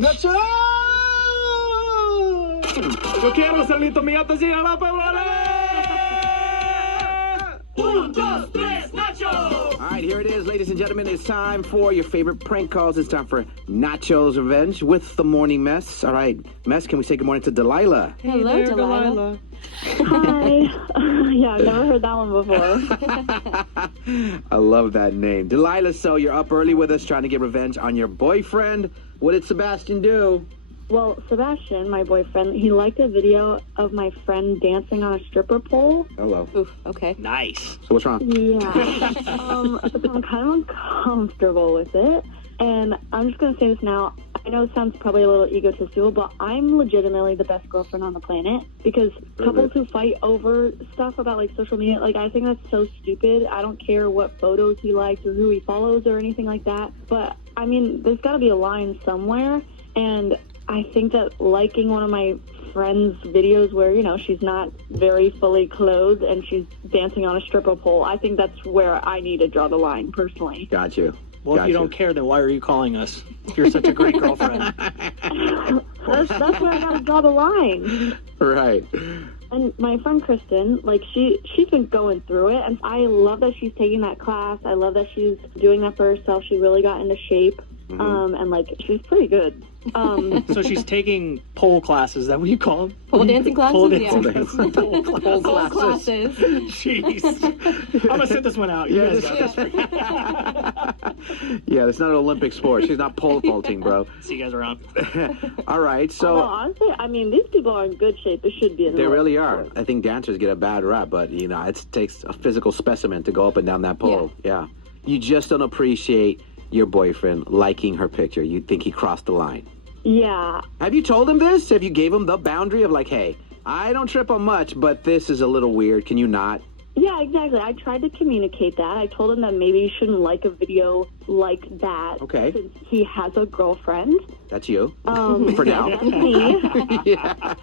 ¡Nacho! Yo quiero ser listo, mi gato, siga la Un, dos, tres, Nacho! All right, here it is, ladies and gentlemen. It's time for your favorite prank calls. It's time for Nacho's Revenge with the Morning Mess. All right, Mess, can we say good morning to Delilah? Hello, there, Delilah. Hi. Yeah, I've never heard that one before. I love that name. Delilah, so you're up early with us trying to get revenge on your boyfriend. What did Sebastian do? Well, Sebastian, my boyfriend, he liked a video of my friend dancing on a stripper pole. Hello. Oof, okay. Nice. So what's wrong? Yeah. So I'm kind of uncomfortable with it. And I'm just going to say this now. I know it sounds probably a little egotistical, but I'm legitimately the best girlfriend on the planet because couples who fight over stuff about, like, social media, like, I think that's so stupid. I don't care what photos he likes or who he follows or anything like that. But, I mean, there's got to be a line somewhere. And I think that liking one of my friend's videos where, you know, she's not very fully clothed and she's dancing on a stripper pole, I think that's where I need to draw the line, personally. Got you. Well, if you don't care, then why are you calling us? If you're such a great girlfriend. That's where I gotta draw the line. Right. And my friend Kristen, like, she's been going through it, and I love that she's taking that class. I love that she's doing that for herself. She really got into shape. And, like, she's pretty good. So she's taking pole classes, is that what you call them? Pole dancing classes? Pole Yeah. dancing. Pole Pole classes. classes. Jeez. I'm going to sit this one out. You guys got this. Yeah, it's not an Olympic sport. She's not pole vaulting, bro. See you guys around. All right, so... No, honestly, I mean, these people are in good shape. They should be in They the really are. I think dancers get a bad rap, but, you know, it takes a physical specimen to go up and down that pole. Yeah. You just don't appreciate your boyfriend liking her picture. You think he crossed the line. Yeah. Have you told him this? Have you gave him the boundary of, like, hey, I don't trip on much, but this is a little weird. Can you not? Yeah, exactly. I tried to communicate that. I told him that maybe he shouldn't like a video like that. Okay. Since he has a girlfriend. That's you. For now. That's me. Yeah.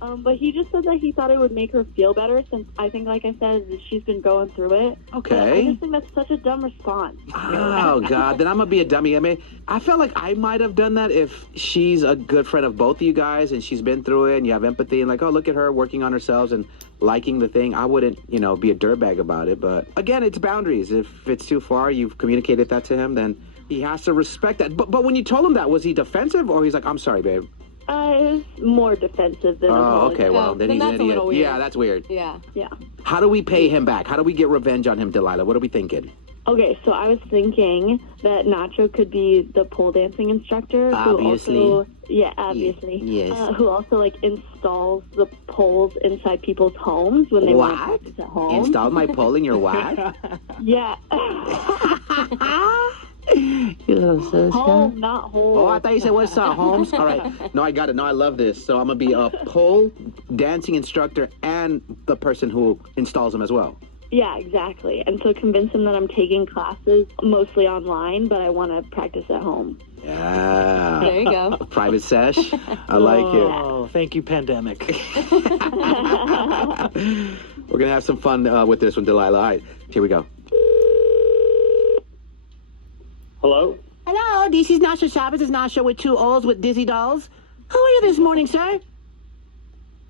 But he just said that he thought it would make her feel better since I think, like I said, she's been going through it. Okay. But I just think that's such a dumb response. Oh, God. Then I'm going to be a dummy. I mean, I felt like I might have done that if she's a good friend of both of you guys and she's been through it and you have empathy and like, oh, look at her working on herself and liking the thing. I wouldn't, you know, be a dirtbag about it. But again, it's boundaries. If it's too far, you've communicated that to him, then he has to respect that. But when you told him that, was he defensive or he's like, I'm sorry, babe? It's more defensive than Okay, well, then then he's an that's a idiot. little weird. Yeah, that's weird. Yeah. Yeah. How do we pay him back? How do we get revenge on him, Delilah? What are we thinking? Okay, so I was thinking that Nacho could be the pole dancing instructor. Obviously. Who also, yeah, obviously. Yes. Who also, like, installs the poles inside people's homes when they want to What? practice at home. Installed my pole in your what? Yeah. You little sis. Home, not hole. Oh, I thought you said what's up, Holmes? All right. No, I got it. No, I love this. So I'm going to be a pole dancing instructor and the person who installs them as well. Yeah, exactly. And so convince him that I'm taking classes mostly online, but I want to practice at home. Yeah. There you go. Private sesh. I like it. Oh, thank you, pandemic. We're going to have some fun with this one, Delilah. All right. Here we go. Hello? Hello, this is Nasha Chavez. It's Nasha with two O's with Dizzy Dolls. How are you this morning, sir?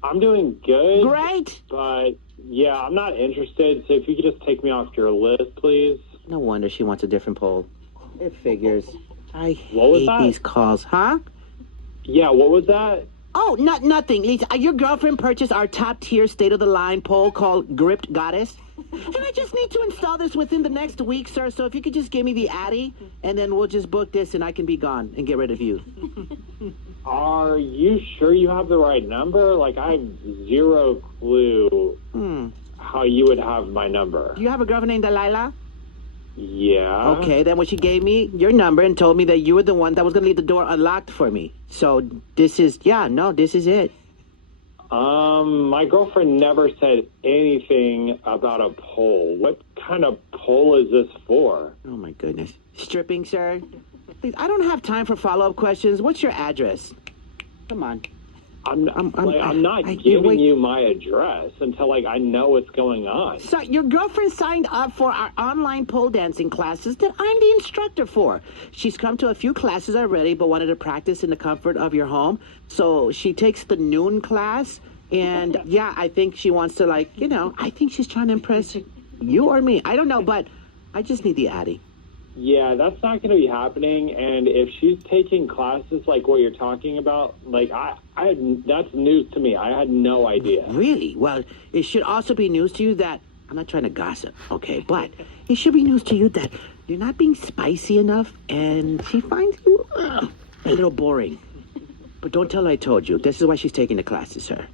I'm doing good. Great. But, yeah, I'm not interested, so if you could just take me off your list, please. No wonder she wants a different pole. It figures. I What was hate that? these calls. Huh? Yeah, what was that? Oh, nothing. Lisa, your girlfriend purchased our top-tier, state-of-the-line pole called Gripped Goddess. And I just need to install this within the next week, sir. So if you could just give me the Addy, and then we'll just book this, and I can be gone and get rid of you. Are you sure you have the right number? Like, I have zero clue how you would have my number. Do you have a girlfriend named Delilah? Yeah. Okay, then when she gave me your number and told me that you were the one that was going to leave the door unlocked for me. So this is, this is it. My girlfriend never said anything about a pole. What kind of pole is this for? Oh, my goodness. Stripping, sir? Please, I don't have time for follow-up questions. What's your address? Come on. I'm not giving you my address until like I know what's going on. So your girlfriend signed up for our online pole dancing classes that I'm the instructor for. She's come to a few classes already, but wanted to practice in the comfort of your home. So she takes the noon class, and yeah, I think she wants to I think she's trying to impress you or me. I don't know, but I just need the Addy. Yeah, that's not going to be happening. And if she's taking classes like what you're talking about, like that's news to me. I had no idea. Really? Well, it should also be news to you that I'm not trying to gossip, okay? But it should be news to you that you're not being spicy enough, and she finds you a little boring. But don't tell her I told you. This is why she's taking the classes, sir.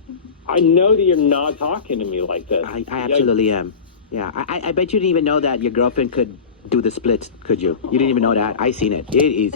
I know that you're not talking to me like this. I absolutely am. Yeah, I bet you didn't even know that your girlfriend could do the splits, could you? You didn't even know that? I seen it. It is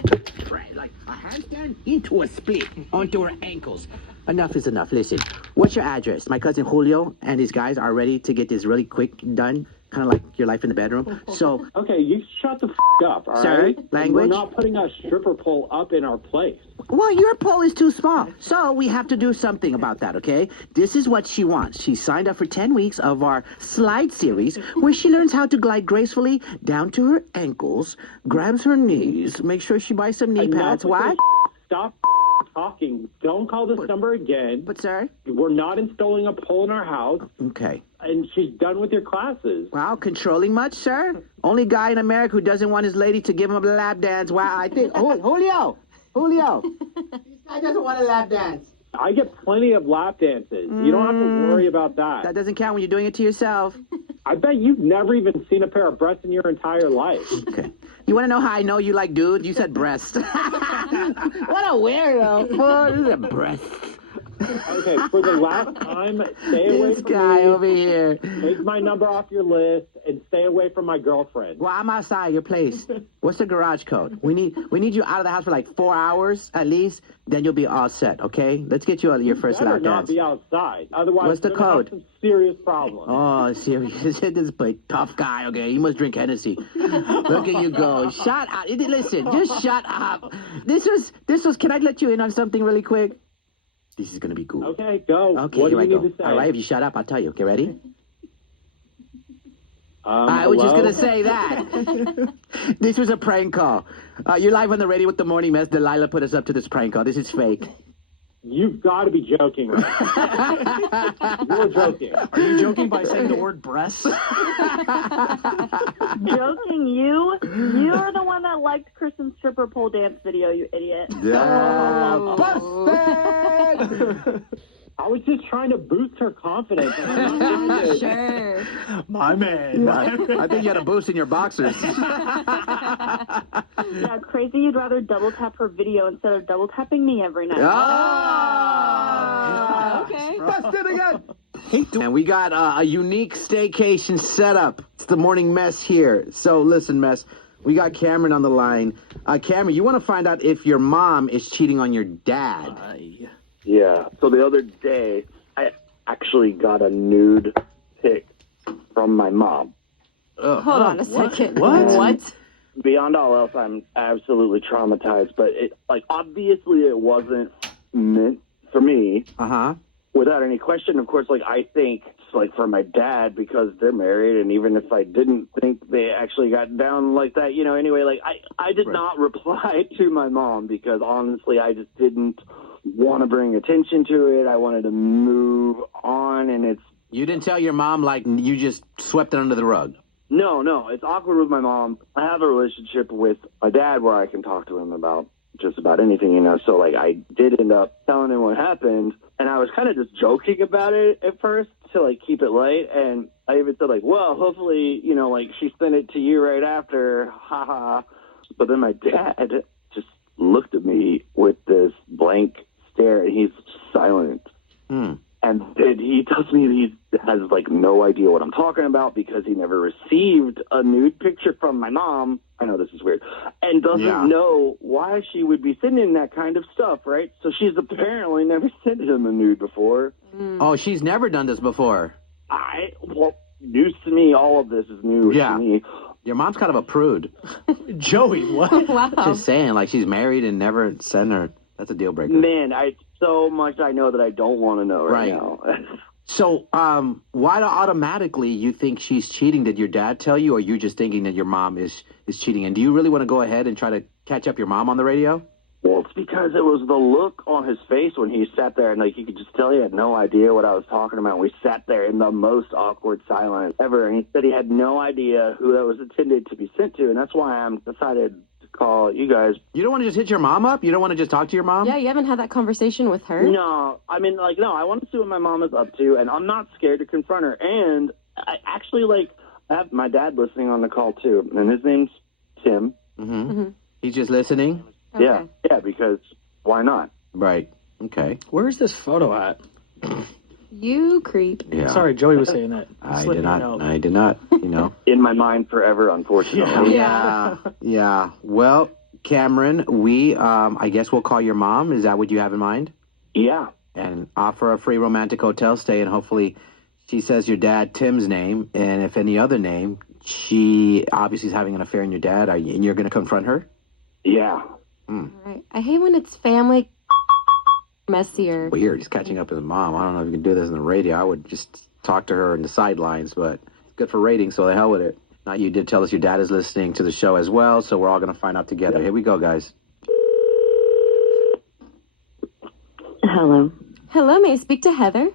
like a handstand into a split onto her ankles. Enough is enough. Listen, what's your address? My cousin Julio and his guys are ready to get this really quick done. Kind of like your life in the bedroom. So, okay, you shut the up, all sir, right? language? We're not putting a stripper pole up in our place. Well, your pole is too small. So we have to do something about that, okay? This is what she wants. She signed up for 10 weeks of our slide series where she learns how to glide gracefully down to her ankles, grabs her knees, make sure she buys some knee pads. Why? Stop talking. Don't call this number again. But, sir? We're not installing a pole in our house. Okay. And she's done with your classes. Wow, controlling much, sir? Only guy in America who doesn't want his lady to give him a lap dance. Wow, I think... Julio! This guy doesn't want a lap dance. I get plenty of lap dances. You don't have to worry about that. That doesn't count when you're doing it to yourself. I bet you've never even seen a pair of breasts in your entire life. Okay. You want to know how I know you like dudes? You said breasts. What a weirdo. Oh, breasts. Okay, for the last time, stay away This from guy me. over here. Take my number off your list and stay away from my girlfriend. Well, I'm outside your place. What's the garage code? We need you out of the house for like 4 hours at least. Then you'll be all set. Okay? Let's get you your first Better lap not dance. be outside. Otherwise, What's the we're gonna have code? some serious problems. Oh, serious. This is a tough guy, okay? You must drink Hennessy. Look at you go. Shut up. Listen, just shut up. This was, can I let you in on something really quick? This is going to be cool. Okay, go. Okay, what do here you I go. need to say? All right, if you shut up, I'll tell you. Okay, ready? I was just hello? going to say that. This was a prank call. You're live on the radio with the morning mess. Delilah put us up to this prank call. This is fake. You've got to be joking. You're joking. Are you joking by saying the word breasts? Joking, you? You're the one that liked Kristen's stripper pole dance video, you idiot. Yeah. Busted! I was just trying to boost her confidence. I'm not trying to- Sure. My man. I think you had a boost in your boxers. Yeah, crazy you'd rather double tap her video instead of double tapping me every night. Ah! Okay. Busted again. And we got a unique staycation setup. It's the morning mess here. So listen, mess. We got Cameron on the line. Cameron, you want to find out if your mom is cheating on your dad? Yeah. So the other day, I actually got a nude pic from my mom. Hold on a second. What? Beyond all else, I'm absolutely traumatized. But obviously, it wasn't meant for me. Uh-huh. Without any question, of course. I think it's for my dad because they're married, and even if I didn't think they actually got down like that, Anyway, I did not reply to my mom because honestly, I just didn't want to bring attention to it. I wanted to move on, and You didn't tell your mom, you just swept it under the rug. No, it's awkward with my mom. I have a relationship with my dad where I can talk to him about just about anything, So, I did end up telling him what happened, and I was kind of just joking about it at first to, keep it light, and I even said, well, hopefully, she sent it to you right after, haha. But then my dad just looked at me with this blank stare, and he's silent. And then he tells me he has no idea what I'm talking about because he never received a nude picture from my mom. I know this is weird. And doesn't know why she would be sending that kind of stuff, right? So she's apparently never sent him a nude before. Oh, she's never done this before. News to me. All of this is news to me. Your mom's kind of a prude. Joey, what? Wow. Just saying, she's married and never sent her That's a deal breaker. Man, so much I know that I don't want to know right Right. now. So, why do automatically you think she's cheating? Did your dad tell you, or you just thinking that your mom is cheating? And do you really want to go ahead and try to catch up your mom on the radio? Well, it's because it was the look on his face when he sat there, and like you could just tell he had no idea what I was talking about. We sat there in the most awkward silence ever, and he said he had no idea who that was intended to be sent to, and that's why I'm decided to call you guys. You don't want to just hit your mom up? You don't want to just talk to your mom? Yeah, you haven't had that conversation with her? No, I mean, like, no, I want to see what my mom is up to, and I'm not scared to confront her. And I actually, like, I have my dad listening on the call, too, and his name's Tim. Mm-hmm. He's just listening? Okay. Yeah, because why not? Right. Okay. Where's this photo at? You creep. Yeah. Sorry, Joey was saying that. I Slipped did me a not. note. I did not. You know. In my mind forever, unfortunately. Yeah. Yeah. Well, Cameron, I guess we'll call your mom. Is that what you have in mind? Yeah. And offer a free romantic hotel stay, and hopefully she says your dad, Tim's name, and if any other name, she obviously is having an affair on your dad, and you're going to confront her? Yeah. All right. I hate when it's family messier. Weird. He's catching up with his mom. I don't know if you can do this on the radio. I would just talk to her in the sidelines, but it's good for ratings, so the hell with it. Now, you did tell us your dad is listening to the show as well, so we're all going to find out together. Here we go, guys. Hello. Hello, may I speak to Heather?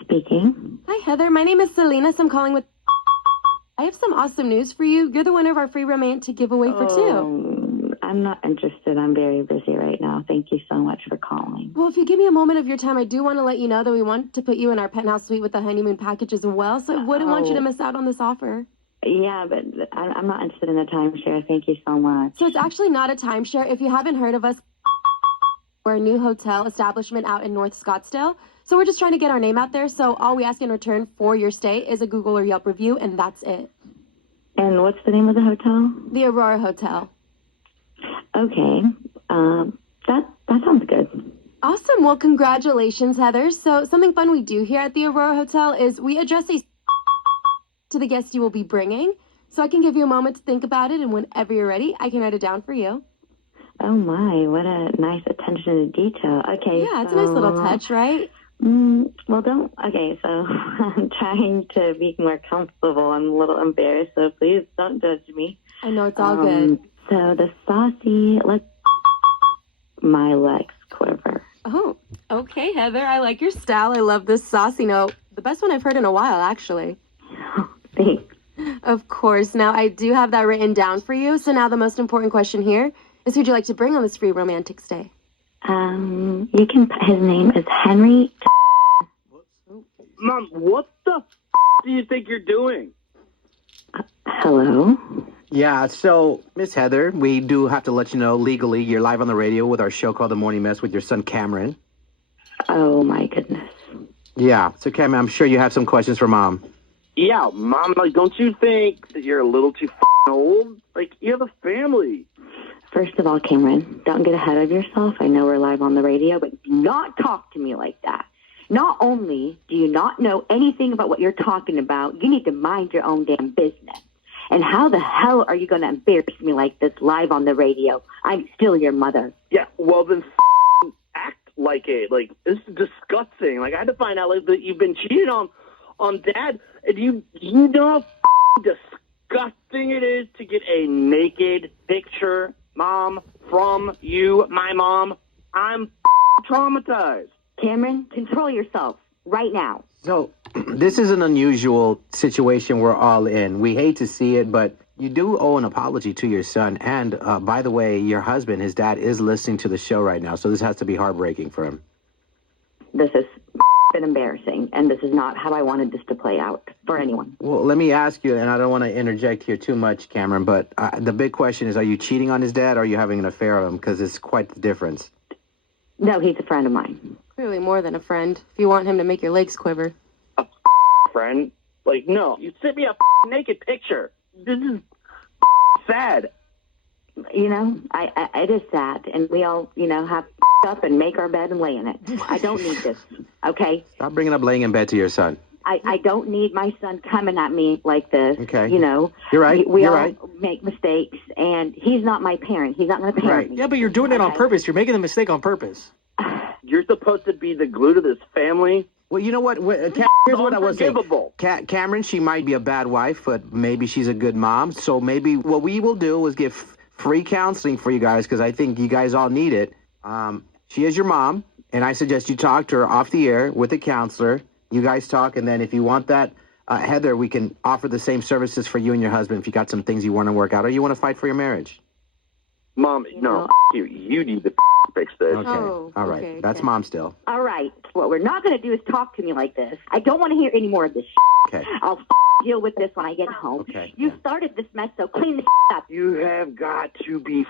Speaking. Hi, Heather. My name is Selena, so I'm calling with... I have some awesome news for you. You're the winner of our free romantic giveaway for two. I'm not interested. I'm very busy right now. Thank you so much for calling. Well, if you give me a moment of your time, I do want to let you know that we want to put you in our penthouse suite with the honeymoon package as well, so I wouldn't want you to miss out on this offer. Yeah, but I'm not interested in a timeshare. Thank you so much. So it's actually not a timeshare. If you haven't heard of us, we're a new hotel establishment out in North Scottsdale. So we're just trying to get our name out there. So all we ask in return for your stay is a Google or Yelp review, and that's it. And what's the name of the hotel? The Aurora Hotel. Okay. That sounds good. Awesome. Well, congratulations, Heather. So something fun we do here at the Aurora Hotel is we address these to the guests you will be bringing. So I can give you a moment to think about it, and whenever you're ready, I can write it down for you. Oh my, what a nice attention to detail. Okay. Yeah, it's a nice little touch, right? Well, okay, so I'm trying to be more comfortable. I'm a little embarrassed, so please don't judge me. I know it's all good. So the saucy, my legs quiver. Oh, okay, Heather. I like your style. I love this saucy note. The best one I've heard in a while, actually. Thanks. Of course. Now, I do have that written down for you. So now the most important question here is who'd you like to bring on this free romantic stay? You can, his name is Henry. Mom, what the do you think you're doing? Hello? Yeah, so, Miss Heather, we do have to let you know legally you're live on the radio with our show called The Morning Mess with your son, Cameron. Oh, my goodness. Yeah, so Cameron, I'm sure you have some questions for Mom. Yeah, Mom, like, don't you think that you're a little too old? Like, you have a family. First of all, Cameron, don't get ahead of yourself. I know we're live on the radio, but do not talk to me like that. Not only do you not know anything about what you're talking about, you need to mind your own damn business. And how the hell are you going to embarrass me like this live on the radio? I'm still your mother. Yeah, well, then act like it. Like, this is disgusting. Like, I had to find out like, that you've been cheated on Dad, and you know how disgusting it is to get a naked picture, Mom, from you, my mom. I'm traumatized. Cameron, control yourself right now. So, this is an unusual situation we're all in. We hate to see it, but you do owe an apology to your son. And, by the way, your husband, his dad, is listening to the show right now, so this has to be heartbreaking for him. This has been embarrassing, and this is not how I wanted this to play out for anyone. Well, let me ask you, and I don't want to interject here too much, Cameron, but the big question is, are you cheating on his dad, or are you having an affair with him? Because it's quite the difference. No, he's a friend of mine. Clearly more than a friend, if you want him to make your legs quiver. A friend? Like, no. You sent me a naked picture. This is sad. You know, it is sad, and we all, have up and make our bed and lay in it. I don't need this, okay? Stop bringing up laying in bed to your son. I don't need my son coming at me like this. Okay. You know. You're right. We You're all right. make mistakes, and he's not my parent. He's not going to parent me. Yeah, but you're doing it on purpose. You're making the mistake on purpose. You're supposed to be the glue to this family. Well, you know what? Here's what I was saying. Unforgivable. Cameron, she might be a bad wife, but maybe she's a good mom. So maybe what we will do is give free counseling for you guys because I think you guys all need it. She is your mom, and I suggest you talk to her off the air with a counselor. You guys talk, and then if you want that, Heather, we can offer the same services for you and your husband if you got some things you want to work out or you want to fight for your marriage. Mom, no, you need to fix this. Okay. Oh, All right. okay, That's okay. mom still. All right. What we're not going to do is talk to me like this. I don't want to hear any more of this. Okay. I'll deal with this when I get home. Okay, You yeah. started this mess, so clean the up. You have got to be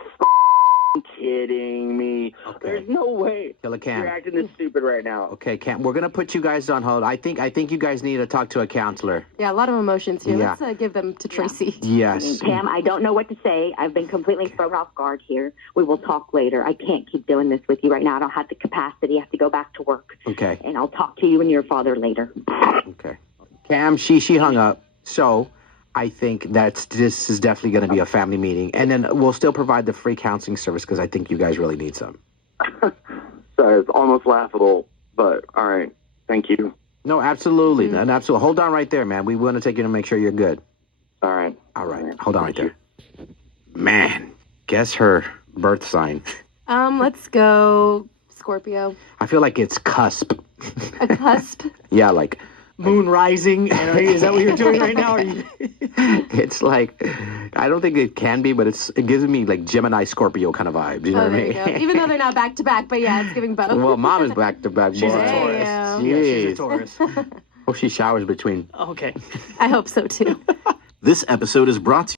kidding me. Okay. There's no way Killer Cam. you're acting this stupid right now. Okay, Cam. We're gonna put you guys on hold. I think you guys need to talk to a counselor. Yeah, a lot of emotions here. Yeah. Let's give them to Tracy. Yes. Pam, I don't know what to say. I've been completely thrown off guard here. We will talk later. I can't keep doing this with you right now. I don't have the capacity. I have to go back to work. Okay. And I'll talk to you and your father later. Okay. Cam, she hung up. So I think this is definitely going to be a family meeting, and then we'll still provide the free counseling service because I think you guys really need some. Sorry, it's almost laughable, but all right. Thank you. No, absolutely, and absolutely. Hold on right there, man. We want to take you to make sure you're good. All right. All right. Hold on right there. Man, guess her birth sign. Let's go Scorpio. I feel like it's cusp. A cusp. Yeah, like Moon rising. And is that what you're doing right now? Or you... it's like I don't think it can be, but it gives me like Gemini Scorpio kind of vibes. You know Oh, what I there you mean? go. Even though they're not back to back, but yeah, it's giving both. Well, mom is back to back. She's a boy. Taurus. Damn. Yeah, she's a Jeez. Taurus. Hope she showers between. Okay. I hope so too. This episode is brought to you